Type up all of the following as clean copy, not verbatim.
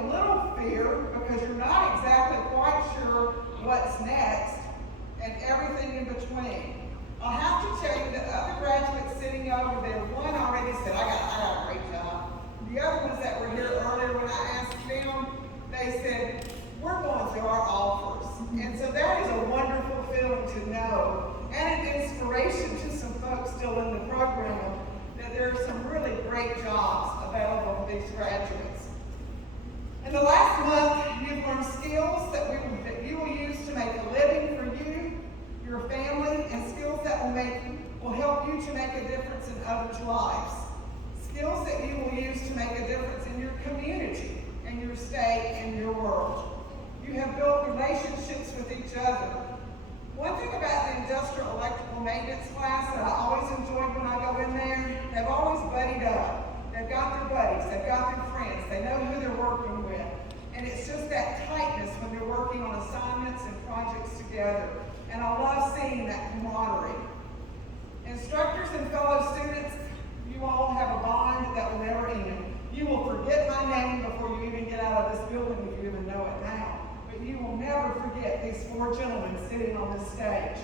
a little fear because you're not exactly quite sure what's next and everything in between. I'll have to tell you that other graduates sitting over there, one already said, I got a great job. The other ones that were here earlier, when I asked them, they said, we're going through our offers. And so that is a wonderful feeling to know, and an inspiration to some folks still in the program, that there are some really great jobs available for these graduates. In the last month, you've learned skills that you will use to make a living for you, your family, and skills that will help you to make a difference in others' lives. Skills that you will use to make a difference in your community, and your state, and your world. You have built relationships with each other. One thing about the industrial electrical maintenance class that I always enjoyed when I go in there, they've always buddied up. They've got their buddies, they've got their friends, they know who they're working with. And it's just that tightness when they're working on assignments and projects together. And I love seeing that camaraderie. Instructors and fellow students, you all have a bond that will never end. You will forget my name before you even get out of this building if you even know it now. But you will never forget these four gentlemen sitting on this stage,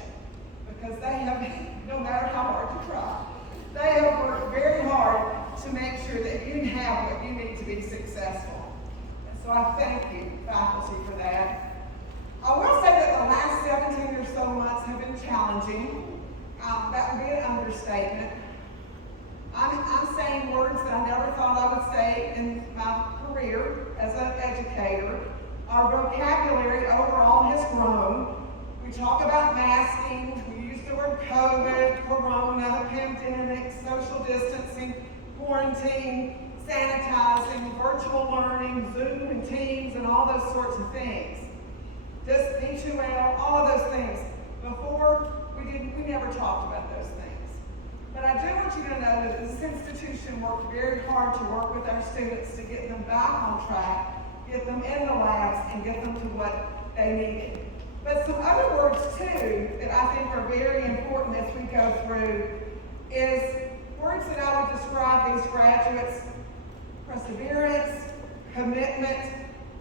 because they have, no matter how hard you try, they have worked very hard to make sure that you have what you need to be successful. And so I thank you, faculty, for that. I will say that the last 17 or so months have been challenging. That would be an understatement. I'm saying words that I never thought I would say in my career as an educator. Our vocabulary overall has grown. We talk about masking, we use the word COVID, corona, pandemic, social distancing, quarantine, sanitizing, virtual learning, Zoom and Teams, and all those sorts of things. Just P2L, all of those things. Before, we never talked about those things. But I do want you to know that this institution worked very hard to work with our students to get them back on track, get them in the labs, and get them to what they needed. But some other words, too, that I think are very important as we go through is words that I would describe these graduates: perseverance, commitment,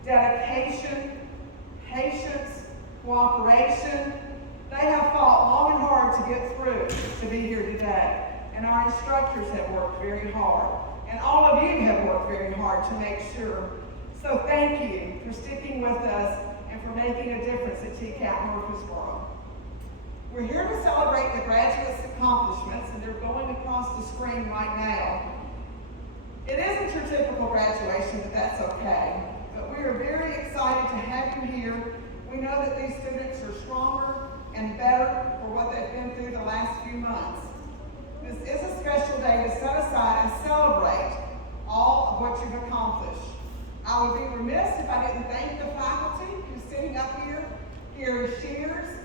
dedication, patience, cooperation. They have fought long and hard to get through to be here today. And our instructors have worked very hard. And all of you have worked very hard to make sure. So thank you for sticking with us and for making a difference at TCAT Murfreesboro. We're here to celebrate the graduates' accomplishments, and they're going across the screen right now. It isn't your typical graduation, but that's okay. But we are very excited to have you here. We know that these students are stronger and better for what they've been through the last few months. This is a special day to set aside and celebrate all of what you've accomplished. I would be remiss if I didn't thank the faculty who's sitting up here: Gary Shears,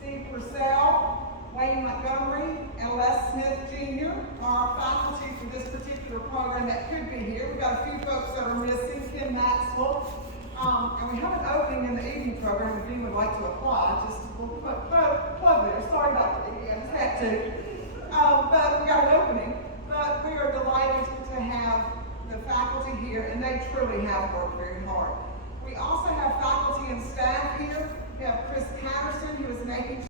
Steve Purcell, Wayne Montgomery, and Les Smith Jr. are faculty for this particular program that could be here. We've got a few folks that are missing: Kim Maxwell. And we have an opening in the evening program if you would like to apply. Just a little plug there. Sorry, Dr. Edie, I just had to. But we got an opening. But we are delighted to have the faculty here, and they truly have worked very hard. We also have faculty and staff here. We have Chris Patterson, who is making